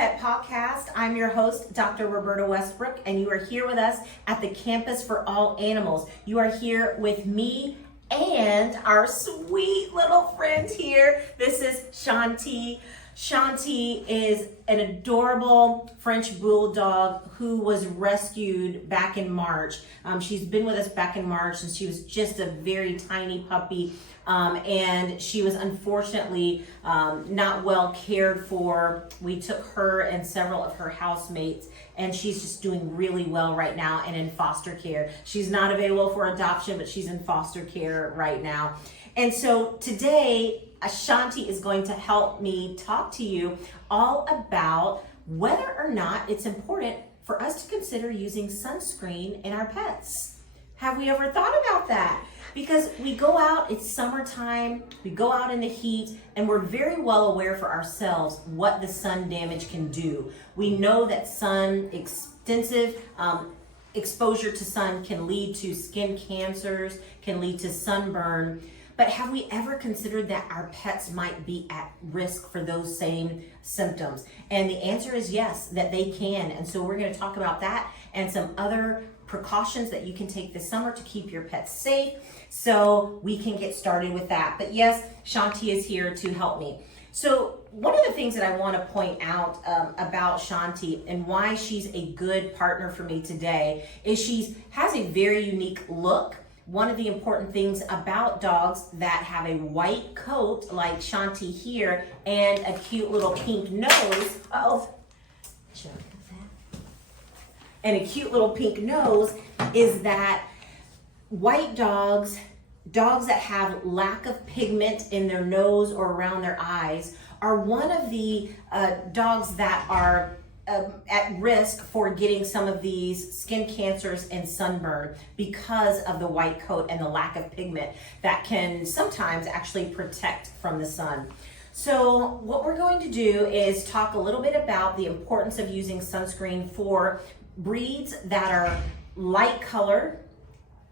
Pet Pawcast. I'm your host, Dr. Roberta Westbrook, and you are here with us at the Campus for All Animals. You are here with me and our sweet little friend here. This is Shanti. Shanti is an adorable French bulldog who was rescued back in March. She's been with us back in March and she was just a very tiny puppy. And she was unfortunately not well cared for. We took her and several of her housemates, and she's just doing really well right now and in foster care. She's not available for adoption, but she's in foster care right now. And so today, Ashanti is going to help me talk to you all about whether or not it's important for us to consider using sunscreen in our pets. Have we ever thought about that? Because we go out, it's summertime, we go out in the heat, and we're very well aware for ourselves what the sun damage can do. We know that extensive exposure to sun can lead to skin cancers, can lead to sunburn. But have we ever considered that our pets might be at risk for those same symptoms? And the answer is yes, that they can. And so we're going to talk about that and some other precautions that you can take this summer to keep your pets safe, so we can get started with that. But yes, Shanti is here to help me. So one of the things that I want to point out about Shanti and why she's a good partner for me today is she has a very unique look. One of the important things about dogs that have a white coat like Shanti here and a cute little pink nose, and a cute little pink nose is that white dogs that have lack of pigment in their nose or around their eyes are one of the dogs that are at risk for getting some of these skin cancers and sunburn because of the white coat and the lack of pigment that can sometimes actually protect from the sun. So what we're going to do is talk a little bit about the importance of using sunscreen for breeds that are light color,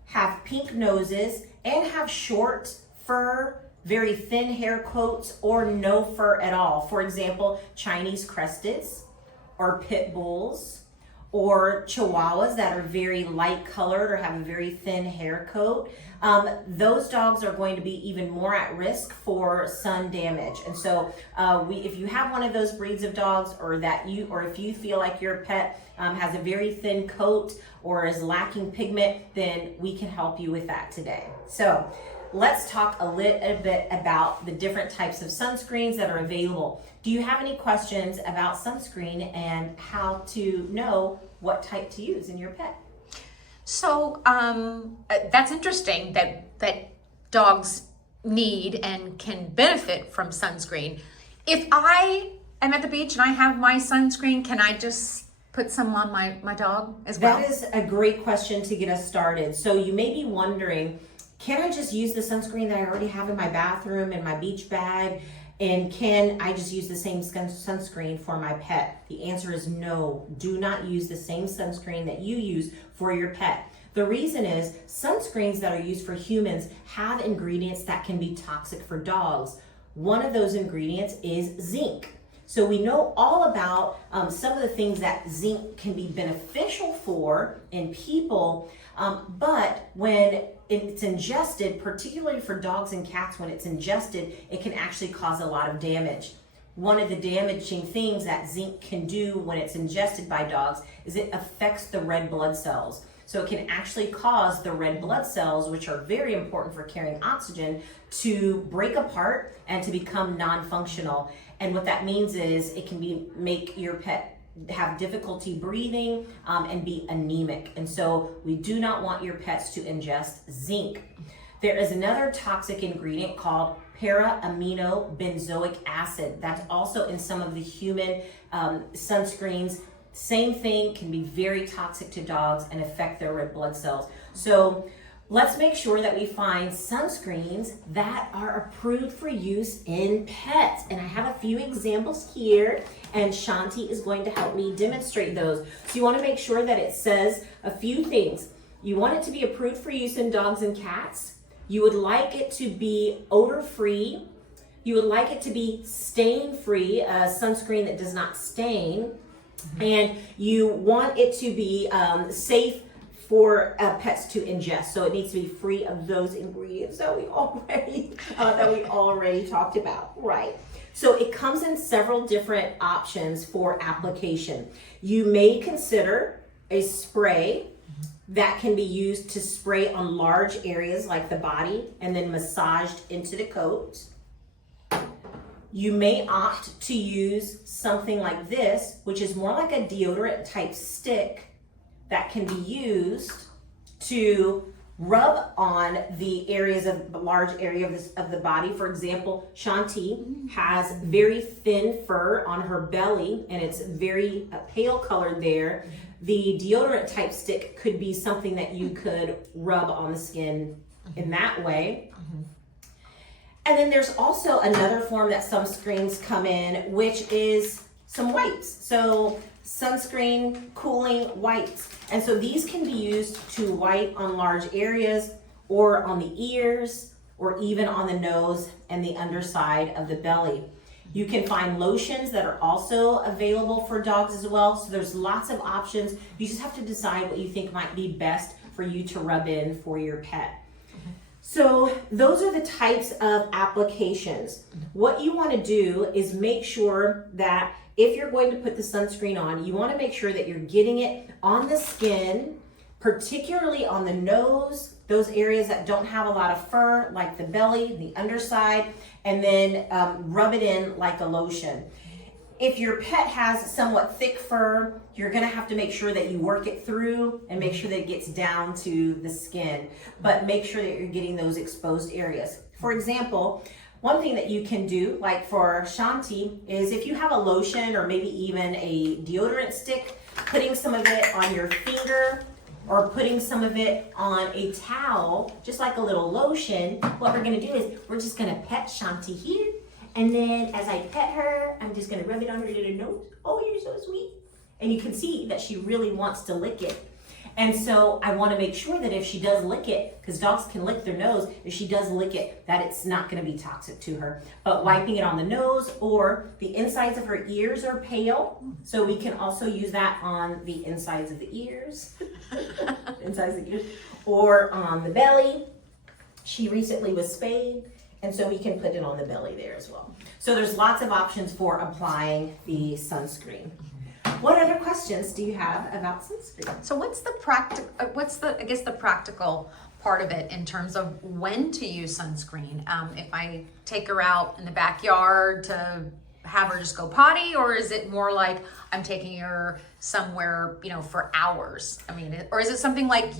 have pink noses, and have short fur, very thin hair coats, or no fur at all. For example, Chinese Cresteds, or Pit Bulls, or Chihuahuas that are very light colored or have a very thin hair coat. Those dogs are going to be even more at risk for sun damage. And so if you have one of those breeds of dogs, or if you feel like your pet has a very thin coat or is lacking pigment, then we can help you with that today. So let's talk a little bit about the different types of sunscreens that are available. Do you have any questions about sunscreen and how to know what type to use in your pet? So that's interesting that dogs need and can benefit from sunscreen. If I am at the beach and I have my sunscreen, can I just put some on my dog as well? That is a great question to get us started. So you may be wondering, can I just use the sunscreen that I already have in my bathroom and my beach bag? And can I just use the same sunscreen for my pet? The answer is no. Do not use the same sunscreen that you use for your pet. The reason is sunscreens that are used for humans have ingredients that can be toxic for dogs. One of those ingredients is zinc. So we know all about some of the things that zinc can be beneficial for in people, but when it's ingested, particularly for dogs and cats, when it's ingested, it can actually cause a lot of damage. One of the damaging things that zinc can do when it's ingested by dogs is it affects the red blood cells. So it can actually cause the red blood cells, which are very important for carrying oxygen, to break apart and to become non-functional. And what that means is it can make your pet have difficulty breathing and be anemic. And so we do not want your pets to ingest zinc. There is another toxic ingredient called para-amino benzoic acid. That's also in some of the human sunscreens. Same thing, can be very toxic to dogs and affect their red blood cells. So let's make sure that we find sunscreens that are approved for use in pets. And I have a few examples here, and Shanti is going to help me demonstrate those. So you want to make sure that it says a few things. You want it to be approved for use in dogs and cats. You would like it to be odor-free. You would like it to be stain-free, sunscreen that does not stain, and you want it to be safe for pets to ingest. So it needs to be free of those ingredients that we already talked about, right? So it comes in several different options for application. You may consider a spray that can be used to spray on large areas like the body and then massaged into the coat. You may opt to use something like this, which is more like a deodorant type stick that can be used to rub on the areas of the large area of the body. For example, Shanti has very thin fur on her belly and it's very pale colored there. The deodorant type stick could be something that you could rub on the skin in that way. And then there's also another form that sunscreens come in, which is some wipes. So sunscreen cooling wipes. And so these can be used to wipe on large areas or on the ears or even on the nose and the underside of the belly. You can find lotions that are also available for dogs as well. So there's lots of options. You just have to decide what you think might be best for you to rub in for your pet. So those are the types of applications. What you want to do is make sure that if you're going to put the sunscreen on, you want to make sure that you're getting it on the skin, particularly on the nose, those areas that don't have a lot of fur, like the belly, the underside, and then rub it in like a lotion. If your pet has somewhat thick fur, you're gonna have to make sure that you work it through and make sure that it gets down to the skin, but make sure that you're getting those exposed areas. For example, one thing that you can do, like for Shanti, is if you have a lotion or maybe even a deodorant stick, putting some of it on your finger or putting some of it on a towel, just like a little lotion, what we're gonna do is we're just gonna pet Shanti here. And then as I pet her, I'm just gonna rub it on her little nose. Oh, you're so sweet. And you can see that she really wants to lick it. And so I wanna make sure that if she does lick it, because dogs can lick their nose, if she does lick it, that it's not gonna be toxic to her. But wiping it on the nose or the insides of her ears are pale. So we can also use that on the insides of the ears. Insides of the ears. Or on the belly. She recently was spayed. And so we can put it on the belly there as well. So there's lots of options for applying the sunscreen. What other questions do you have about sunscreen? So what's the practical part of it in terms of when to use sunscreen? If I take her out in the backyard to have her just go potty, or is it more like I'm taking her somewhere, for hours? I mean, or is it something like,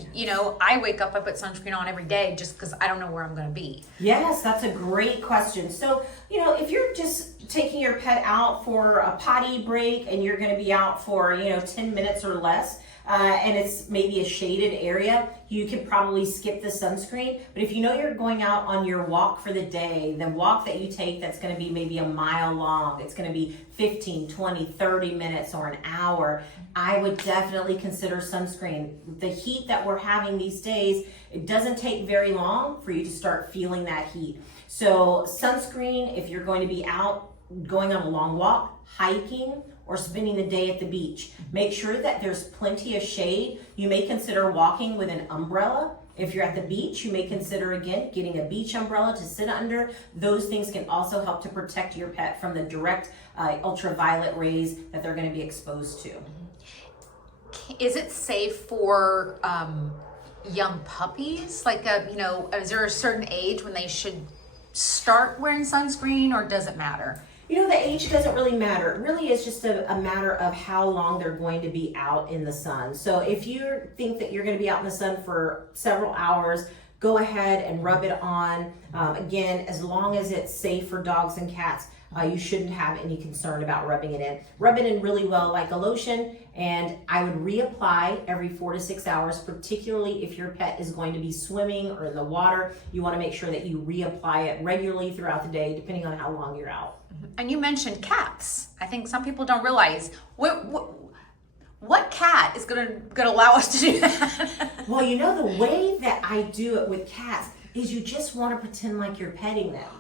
I wake up, I put sunscreen on every day just because I don't know where I'm going to be? Yes, that's a great question. So, if you're just taking your pet out for a potty break and you're going to be out for, 10 minutes or less, and it's maybe a shaded area, you could probably skip the sunscreen. But if you're going out on your walk for the day, the walk that you take that's going to be maybe a mile long, it's going to be 15, 20, 30 minutes or an hour, I would definitely consider sunscreen. The heat that we're having these days, it doesn't take very long for you to start feeling that heat. So sunscreen, if you're going to be out going on a long walk, hiking, or spending the day at the beach. Make sure that there's plenty of shade. You may consider walking with an umbrella. If you're at the beach, you may consider, again, getting a beach umbrella to sit under. Those things can also help to protect your pet from the direct ultraviolet rays that they're gonna be exposed to. Is it safe for young puppies? Like, is there a certain age when they should start wearing sunscreen, or does it matter? The age doesn't really matter. It really is just a matter of how long they're going to be out in the sun. So if you think that you're going to be out in the sun for several hours, go ahead and rub it on. Again, as long as it's safe for dogs and cats, you shouldn't have any concern about rubbing it in. Rub it in really well like a lotion, and I would reapply every 4 to 6 hours, particularly if your pet is going to be swimming or in the water. You want to make sure that you reapply it regularly throughout the day, depending on how long you're out. And you mentioned cats. I think some people don't realize what cat is gonna allow us to do that. Well, the way that I do it with cats is you just want to pretend like you're petting them.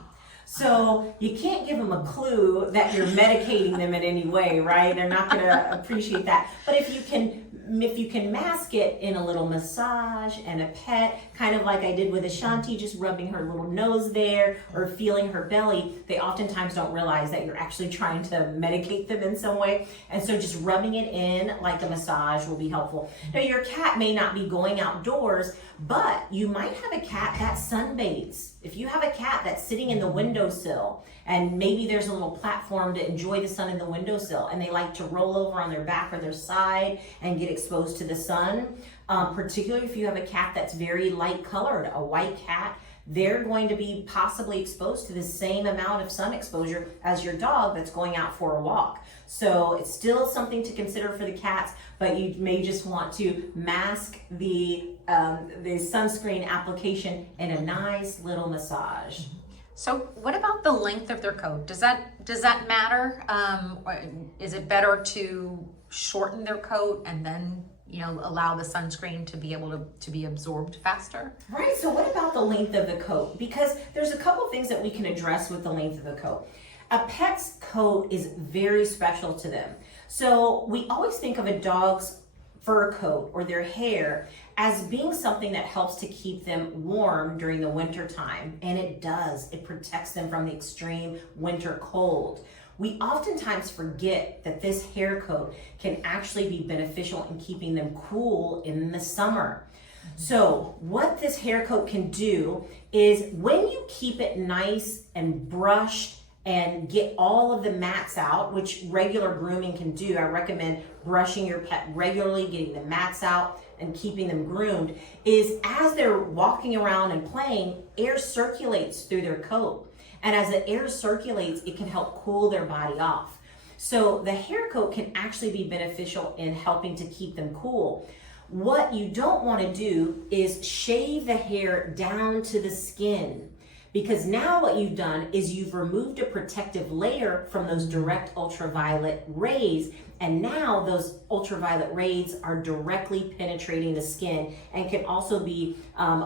So you can't give them a clue that you're medicating them in any way, right? They're not going to appreciate that. But if you can mask it in a little massage and a pet, kind of like I did with Ashanti, just rubbing her little nose there or feeling her belly, they oftentimes don't realize that you're actually trying to medicate them in some way. And so just rubbing it in like a massage will be helpful. Now your cat may not be going outdoors, but you might have a cat that sunbathes. If you have a cat that's sitting in the windowsill and maybe there's a little platform to enjoy the sun in the windowsill and they like to roll over on their back or their side and get exposed to the sun, particularly if you have a cat that's very light colored, a white cat, they're going to be possibly exposed to the same amount of sun exposure as your dog that's going out for a walk. So it's still something to consider for the cats, but you may just want to mask the sunscreen application in a nice little massage. So what about the length of their coat? Does that matter? Or is it better to shorten their coat and then allow the sunscreen to be able to be absorbed faster? Right, so what about the length of the coat? Because there's a couple things that we can address with the length of the coat. A pet's coat is very special to them. So we always think of a dog's fur coat or their hair as being something that helps to keep them warm during the winter time. And it does, it protects them from the extreme winter cold. We oftentimes forget that this hair coat can actually be beneficial in keeping them cool in the summer. So what this hair coat can do is when you keep it nice and brushed and get all of the mats out, which regular grooming can do. I recommend brushing your pet regularly, getting the mats out and keeping them groomed, is as they're walking around and playing, air circulates through their coat. And as the air circulates, it can help cool their body off. So the hair coat can actually be beneficial in helping to keep them cool. What you don't want to do is shave the hair down to the skin, because now what you've done is you've removed a protective layer from those direct ultraviolet rays, and now those ultraviolet rays are directly penetrating the skin and can also be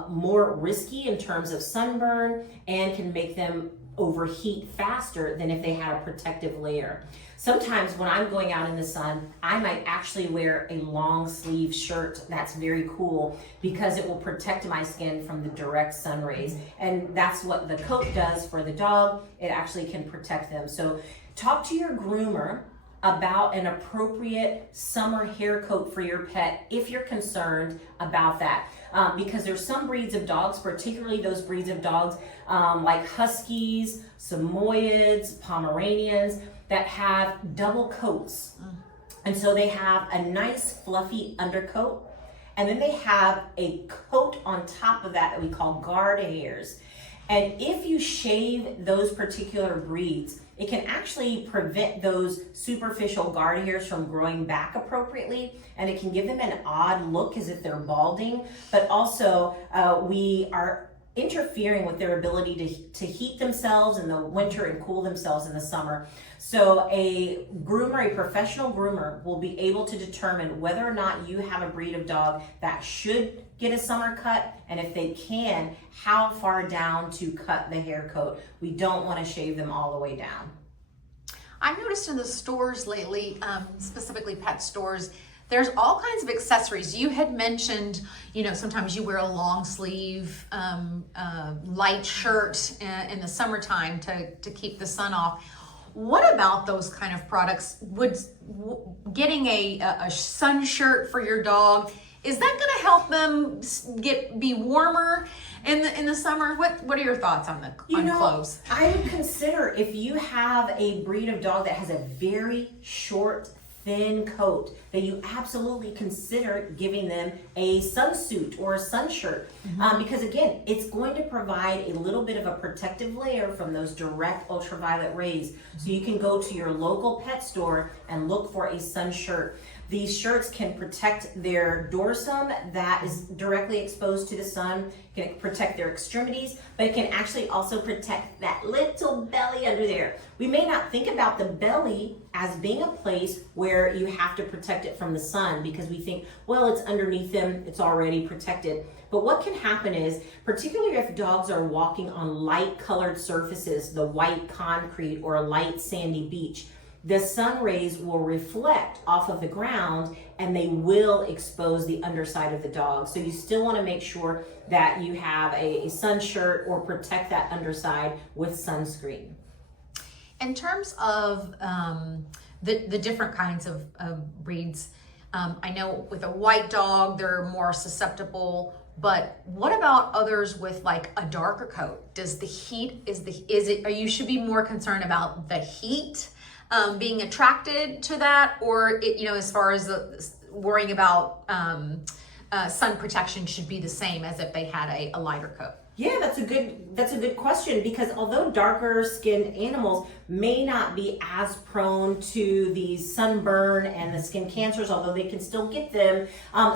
more risky in terms of sunburn and can make them overheat faster than if they had a protective layer. Sometimes when I'm going out in the sun, I might actually wear a long sleeve shirt that's very cool because it will protect my skin from the direct sun rays. And that's what the coat does for the dog. It actually can protect them. So talk to your groomer about an appropriate summer hair coat for your pet if you're concerned about that. Because there's some breeds of dogs, particularly those breeds of dogs like Huskies, Samoyeds, Pomeranians, that have double coats. And so they have a nice fluffy undercoat, and then they have a coat on top of that we call guard hairs. And if you shave those particular breeds, it can actually prevent those superficial guard hairs from growing back appropriately, and it can give them an odd look as if they're balding, but also we are interfering with their ability to heat themselves in the winter and cool themselves in the summer. So a groomer, a professional groomer, will be able to determine whether or not you have a breed of dog that should get a summer cut, and if they can, how far down to cut the hair coat. We don't want to shave them all the way down. I've noticed in the stores lately, specifically pet stores, there's all kinds of accessories. You had mentioned, sometimes you wear a long sleeve, light shirt in the summertime to keep the sun off. What about those kind of products? Would getting a sun shirt for your dog, is that going to help them be warmer in the summer? What are your thoughts on clothes? I would consider, if you have a breed of dog that has a very short, thin coat, that you absolutely consider giving them a sunsuit or a sun shirt. Because again, it's going to provide a little bit of a protective layer from those direct ultraviolet rays. So you can go to your local pet store and look for a sun shirt. These shirts can protect their dorsum that is directly exposed to the sun, can protect their extremities, but it can actually also protect that little belly under there. We may not think about the belly as being a place where you have to protect it from the sun because we think, well, it's underneath them, it's already protected. But what can happen is, particularly if dogs are walking on light colored surfaces, the white concrete or a light sandy beach, the sun rays will reflect off of the ground and they will expose the underside of the dog. So you still want to make sure that you have a sun shirt or protect that underside with sunscreen. In terms of the different kinds of breeds, I know with a white dog, they're more susceptible, but what about others with like a darker coat? Does the heat, or you should be more concerned about the heat being attracted to that, or as far as worrying about sun protection should be the same as if they had a lighter coat? Yeah, that's a good question, because although darker skinned animals may not be as prone to the sunburn and the skin cancers, although they can still get them,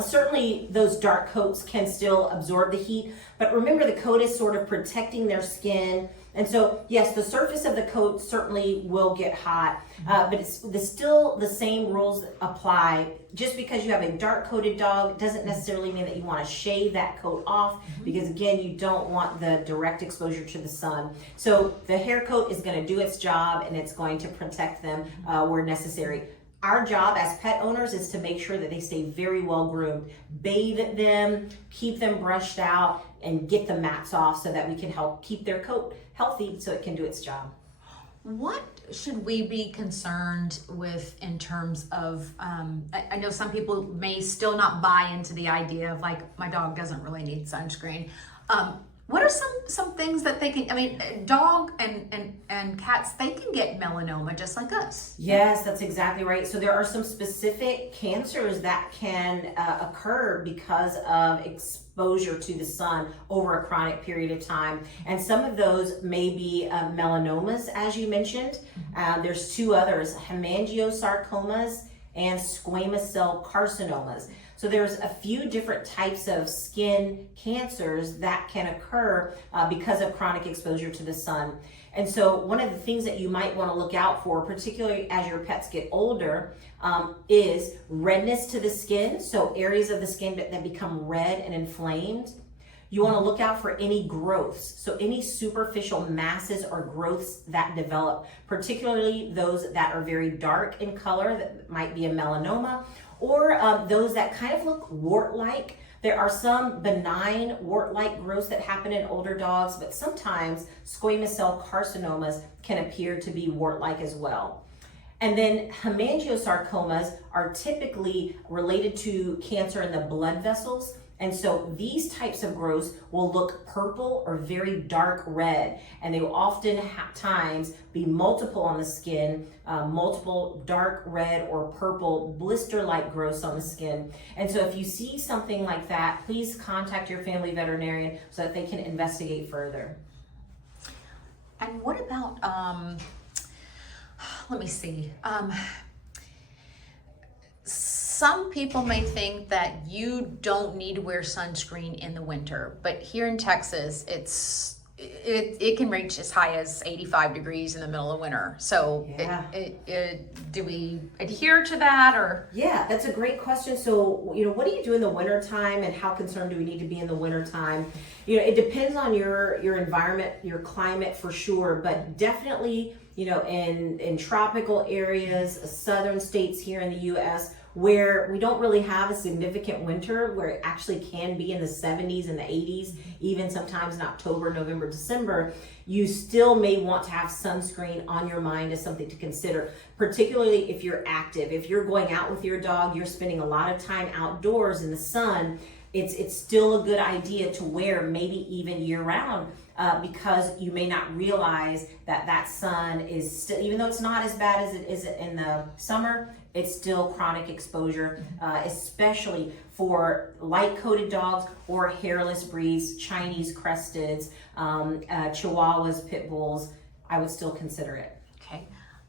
certainly those dark coats can still absorb the heat. But remember, the coat is sort of protecting their skin. And so, yes, the surface of the coat certainly will get hot, but it's still the same rules that apply. Just because you have a dark coated dog doesn't necessarily mean that you want to shave that coat off, because again, you don't want the direct exposure to the sun. So the hair coat is going to do its job and it's going to protect them where necessary. Our job as pet owners is to make sure that they stay very well groomed, bathe them, keep them brushed out, and get the mats off so that we can help keep their coat healthy so it can do its job. What should we be concerned with in terms of, I know some people may still not buy into the idea of like, my dog doesn't really need sunscreen. What are some things that they can, dog and cats, they can get melanoma just like us. Yes, that's exactly right. So there are some specific cancers that can occur because of exposure to the sun over a chronic period of time. And some of those may be melanomas, as you mentioned. There's two others, hemangiosarcomas and squamous cell carcinomas. So there's a few different types of skin cancers that can occur because of chronic exposure to the sun. And so one of the things that you might want to look out for, particularly as your pets get older, is redness to the skin. So areas of the skin that become red and inflamed. You want to look out for any growths. So any superficial masses or growths that develop, particularly those that are very dark in color, that might be a melanoma, or those that kind of look wart-like. There are some benign wart-like growths that happen in older dogs, but sometimes squamous cell carcinomas can appear to be wart-like as well. And then hemangiosarcomas are typically related to cancer in the blood vessels. And so these types of growths will look purple or very dark red, and they will often times be multiple on the skin, multiple dark red or purple blister-like growths on the skin. And so if you see something like that, please contact your family veterinarian so that they can investigate further. And what about, let me see. Some people may think that you don't need to wear sunscreen in the winter, but here in Texas, it can reach as high as 85 degrees in the middle of winter. So yeah. Do we adhere to that, or? Yeah, that's a great question. So, what do you do in the winter time, and how concerned do we need to be in the winter time? It depends on your environment, your climate for sure, but definitely, in tropical areas, southern states here in the U.S., where we don't really have a significant winter, where it actually can be in the 70s and the 80s, even sometimes in October, November, December, you still may want to have sunscreen on your mind as something to consider, particularly if you're active. If you're going out with your dog, you're spending a lot of time outdoors in the sun, it's still a good idea to wear, maybe even year round, because you may not realize that sun is still, even though it's not as bad as it is in the summer, it's still chronic exposure, especially for light-coated dogs or hairless breeds, Chinese cresteds, Chihuahuas, Pit Bulls. I would still consider it. Okay.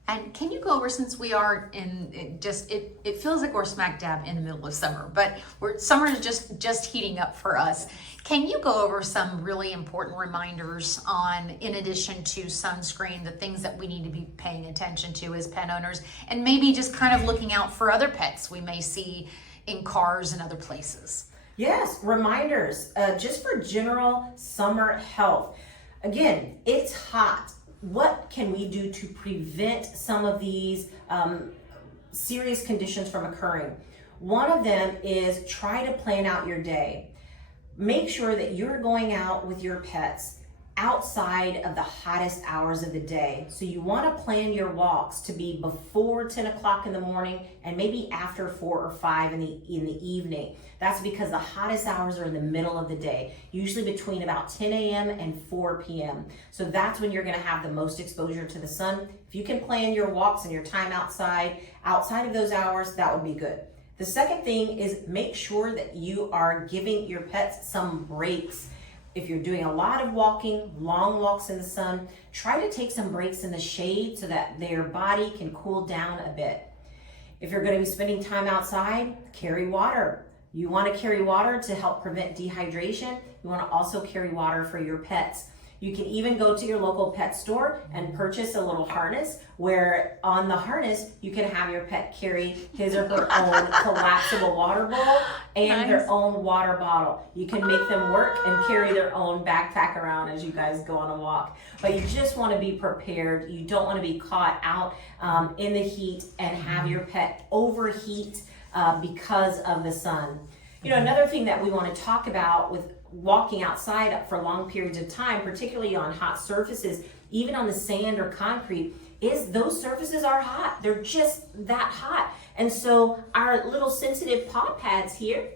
And can you go over, since we are in it feels like we're smack dab in the middle of summer, but summer is just heating up for us. Can you go over some really important reminders on, in addition to sunscreen, the things that we need to be paying attention to as pet owners, and maybe just kind of looking out for other pets we may see in cars and other places? Yes, reminders, just for general summer health. Again, it's hot. What can we do to prevent some of these serious conditions from occurring? One of them is try to plan out your day. Make sure that you're going out with your pets outside of the hottest hours of the day. So you want to plan your walks to be before 10 o'clock in the morning and maybe after 4 or 5 in the evening. That's because the hottest hours are in the middle of the day, usually between about 10 a.m. and 4 p.m. So that's when you're going to have the most exposure to the sun. If you can plan your walks and your time outside of those hours, that would be good. The second thing is make sure that you are giving your pets some breaks. If you're doing a lot of walking, long walks in the sun, try to take some breaks in the shade so that their body can cool down a bit. If you're going to be spending time outside, carry water. You want to carry water to help prevent dehydration. You want to also carry water for your pets. You can even go to your local pet store and purchase a little harness where on the harness you can have your pet carry his or her own collapsible water bowl and their own water bottle. You can make them work and carry their own backpack around as you guys go on a walk. But you just want to be prepared. You don't want to be caught out in the heat and have your pet overheat because of the sun. You know, another thing that we want to talk about with walking outside for long periods of time, particularly on hot surfaces, even on the sand or concrete, is those surfaces are hot. They're just that hot. And so our little sensitive paw pads here,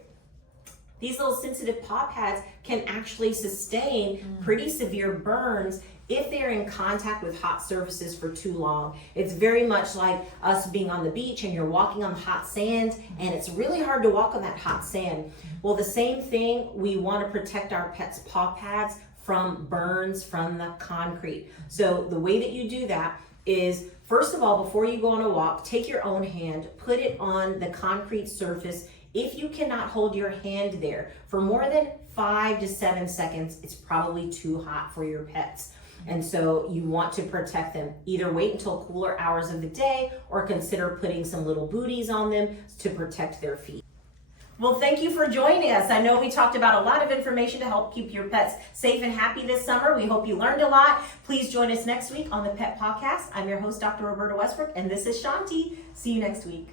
these little sensitive paw pads can actually sustain pretty severe burns if they're in contact with hot surfaces for too long. It's very much like us being on the beach and you're walking on hot sand and it's really hard to walk on that hot sand. Well, the same thing, we want to protect our pets' paw pads from burns from the concrete. So the way that you do that is, first of all, before you go on a walk, take your own hand, put it on the concrete surface. If you cannot hold your hand there for more than 5 to 7 seconds, it's probably too hot for your pets. And so you want to protect them. Either wait until cooler hours of the day or consider putting some little booties on them to protect their feet. Well, thank you for joining us. I know we talked about a lot of information to help keep your pets safe and happy this summer. We hope you learned a lot. Please join us next week on the Pet Pawcast. I'm your host, Dr. Roberta Westbrook, and this is Shanti. See you next week.